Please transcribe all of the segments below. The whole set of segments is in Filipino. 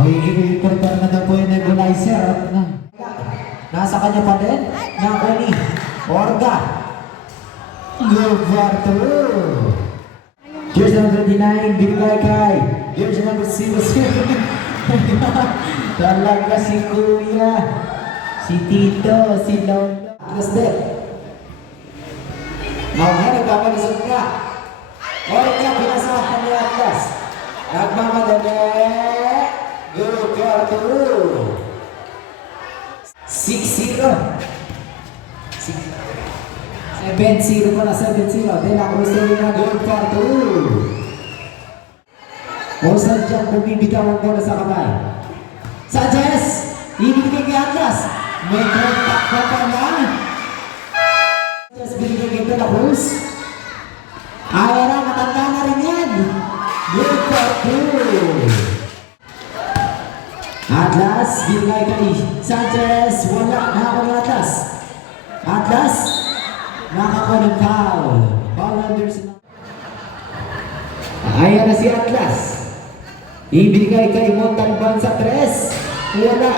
Makikipagpar na daw po yung nebulizer at nasa kanya pa din na Oni Orga Guvarto. Jersey number 29 binigay kay jersey number 0. Talaga si Kuya, si Tito, si Lolo. Step. Nagkakalisod ka. Orga pinasahan ni Atlas. Nagmamadali. Guvarto 6-0. 7-0 pala, 7-0. De La Cruz na Guvarto. O sadyang bumibitawan ko na sa kamay. Sanchez, ibigay kay Atlas. May kontak pa pala. Sanchez, binigay kay De La Cruz. Ayaw na, matanda na rin yan. Guvarto. Atlas, binigay kay Sanchez. Wala, nakakuha ng Atlas. Atlas, nakakuha ng foul. Foul Anderson. Ayan na si Atlas. Ibigay kay Montalban sa 3. Wala,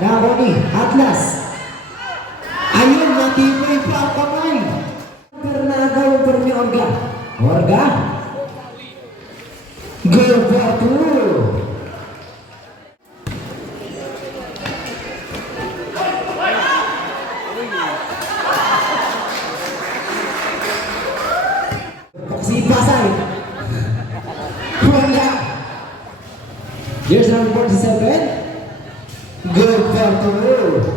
nakakuha ni Atlas. Ayun, matibay pa ang kamay. Nagawin pa rin ni Orga. Orga. Guvarto. Si Pasay. Wala. Here's number 47. Guvarto.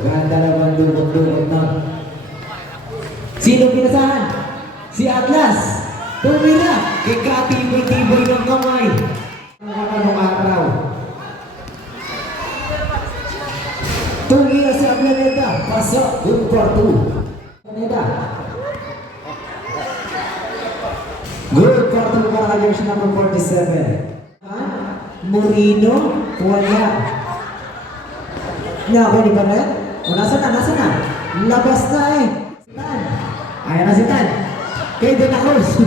Ganda naman lumot-lumot na. Sino pinasahan? Si Atlas. Tumira. Ikatibay-tibay ng kamay. Anong araw. Tumira si Ablaneta. Pasok. Guvarto. Ablaneta. Guvarto para kay jersey number 47. Moreno, wala. Nako ni Banet. O nasa na? Labas na eh. Tan. Ayan na si Tan. Kay De La Cruz.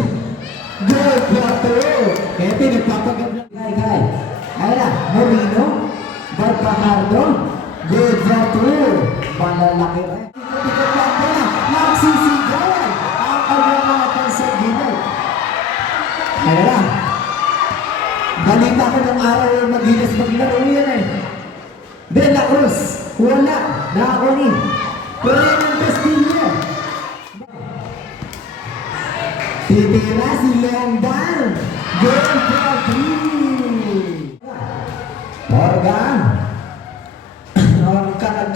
Guvarto. Kaya pinagpapaganda. Kay. Ayan na. Moreno. Barbajardo. Guvarto. Malalaki rin. Nagsisigawan. Ang kanyang sa gilid. Ayan na. Balita ko ng araw yung maghilas maglaro yan eh. De La Cruz. Wala. Nakakuni. Fernando Castillo. Titira si Leandar. Guvarto. Orga. Orga.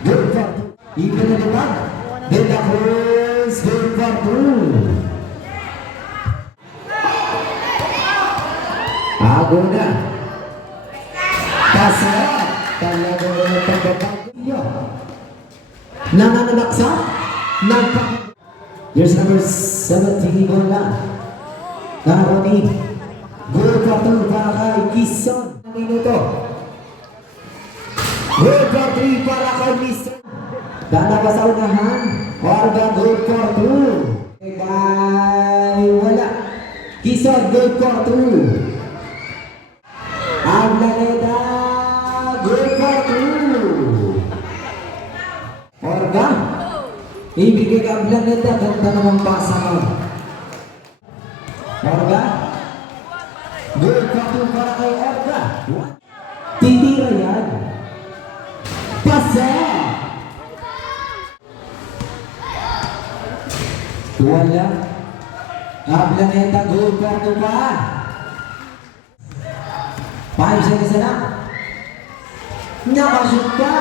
Guvarto. Iba na naman. De La Cruz. Guvarto. Ago na. Pasarap. Talaga na pagbabago. Nanganalaksa. Nagpag... Here's number 17. Wala. Naroni. Guvarto para kay Quezon. Minuto. Guvarto para kay Quezon. Dalawa sa unahan. Orga Guvarto. Bye. Wala. Quezon Guvarto. Ablaneta Guvarto. Orga. Ibigay ka Ablaneta. Ganda namang pasa mo. Orga. Guvarto para kay Orga. Titira yan. Pasa. Wala. Ablaneta Guvarto pa. 5 seconds na lang. Nakashoot ka.